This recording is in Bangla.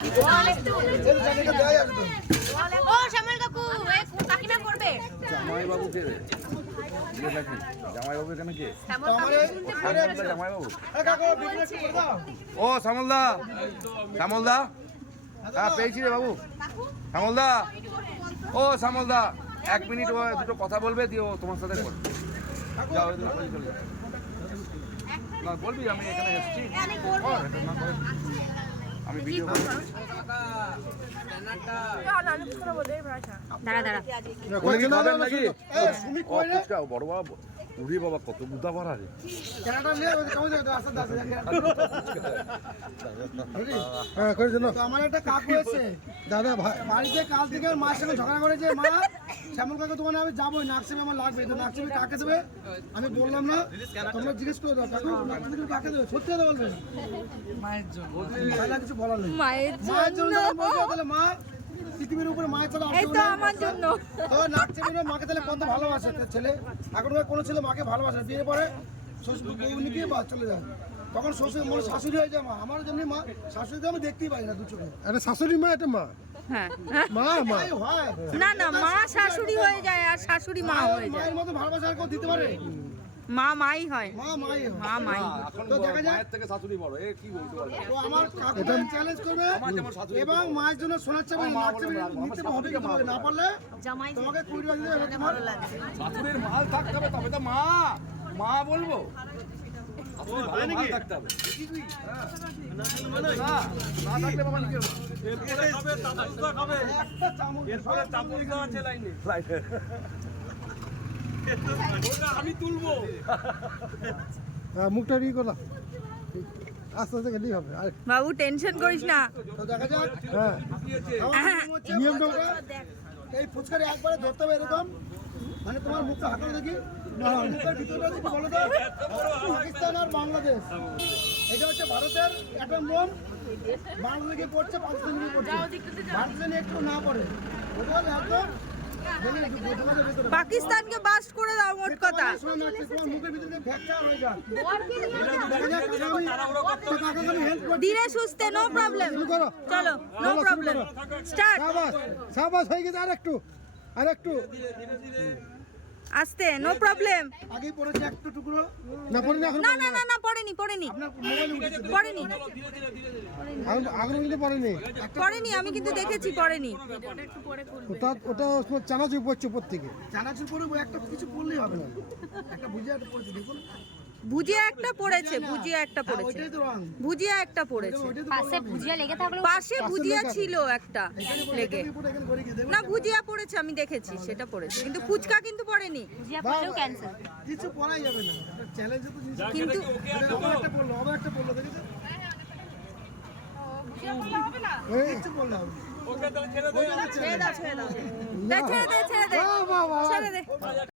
ও শ্যামল কাকু কাকিমা করবে জামাই বাবু কে রে দেখেন জামাই বাবু এখানে কে জামাই বাবু ও শ্যামলদা শ্যামলদা হ্যাঁ পেয়েছি রে বাবু শ্যামলদা ও শ্যামলদা 1 মিনিট ও দুটো কথা বলবে দিয়ে ও তোমার সাথে করবে যাও চলে যাও না বলবি আমি এখানে এসেছি আমি ভিডিও বড় বাবা উড়ি বাবা কত বুদ্ধা পারা রে আমার একটা কাকু আছে দাদা বাড়িতে কাল থেকে মায়ের সঙ্গে ঝগড়া করেছে মা শ্যামল কাকু তোমার আমি যাবোই নাকসিমে আমার লাগবে তো নাকসিমে কাকে দেবে আমি বললাম না তোমরা জিজ্ঞেস করে দাও কাকু নাকসিমে কাকে দেবে সত্যি কথা বলবে মায়ের জন্য কিছু বলার নেই মায়ের জন্য তাহলে মা পৃথিবীর উপরে মায়ের ছাড়া এই তো আমার জন্য তো নাকসিমে মাকে তাহলে কত ভালোবাসে ছেলে এখন কোনো ছেলে মাকে ভালোবাসে বিয়ে পরে শ্বশুর বউ নিয়ে বা চলে যায় তখন শ্বশুর মানে শাশুড়ি হয়ে যায় মা আমার জন্য মা শাশুড়ি আমি দেখতেই পাই না দু চোখে একটা শাশুড়ি মা একটা মা হ্যাঁ মা মা হয় না না মা শাশুড়ি হয়ে যায় আর শাশুড়ি মা হয়ে যায় মায়ের মতো ভালোবাসা আর কেউ দিতে পারে মা মাই হয় মা মাই হয় মা মাই তো দেখা যায় মায়ের থেকে শাশুড়ি বড় এ কি বলতে পারবে তো আমার কাকু চ্যালেঞ্জ করবে এবং মায়ের জন্য শোনার চাবে নিতে হবে কিন্তু না পারলে জামাই তোমাকে 20 টাকা দিতে হবে তোমার শাশুড়ির মাল থাকতে হবে তবে তো মা মা বলবো শাশুড়ির ভালো মাল থাকতে হবে না থাকলে বাবা লিখে একটা চামচ এরপরে চামচ দেওয়া আছে লাইনে আমি তুলবো মুখটা ই করলাম আস্তে আস্তে গেলেই হবে আর বাবু টেনশন করিস না তো দেখা যাক হ্যাঁ নিয়মটা এই ফুচকারে একবারে ধরতে হবে এরকম মানে তোমার মুখটা হাঁটানো দেখি মুখের ভিতরটা দেখি বলো তো পাকিস্তান আর বাংলাদেশ এটা হচ্ছে ভারতের অ্যাটম বোম বাংলাদেশে পড়ছে পাকিস্তানে পড়ছে ভারতে একটু না পড়ে ওটা হলো একদম পাকিস্তানকে বাস্ট করে দাও মোট কথা মুখের ভিতরে ফ্র্যাকচার হয়ে যায় ধীরে সুস্থে নো প্রবলেম চলো নো প্রবলেম স্টার্ট সাবাস সাবাস হয়ে গেছে আর একটু আস্তে নো প্রবলেম আগেই পড়েছে একটু টুকরো না পড়ে এখন না না না না পড়েনি আপনার মোবাইল উঠেছে পড়েনি আগুন কিন্তু পড়েনি পড়েনি আমি কিন্তু দেখেছি পড়েনি ওটা চানাচুর পড়ছে উপর থেকে জানাচুর করে একটা কিছু বললেই হবে না একটা বুঝে একটা পড়েছে দেখুন ভুজিয়া একটা পড়েছে ভুজিয়া একটা পড়েছে ওইটাই তো রং ভুজিয়া একটা পড়েছে পাশে ভুজিয়া লেগে থাকলো পাশে ভুজিয়া ছিল একটা লেগে এখানে করে কি দেখুন না ভুজিয়া পড়েছে আমি দেখেছি সেটা পড়েছে কিন্তু ফুচকা কিন্তু পড়েনি ভুজিয়া পড়লেও ক্যান্সেল কিছু পড়াই যাবে না চ্যালেঞ্জে তো জিনিস কিন্তু আবার একটা পড়লো দেখেছো কিছু বললে হবে ওকে তাহলে ছেড়ে দাও ছেড়ে দে ছেড়ে দে ছেড়ে দে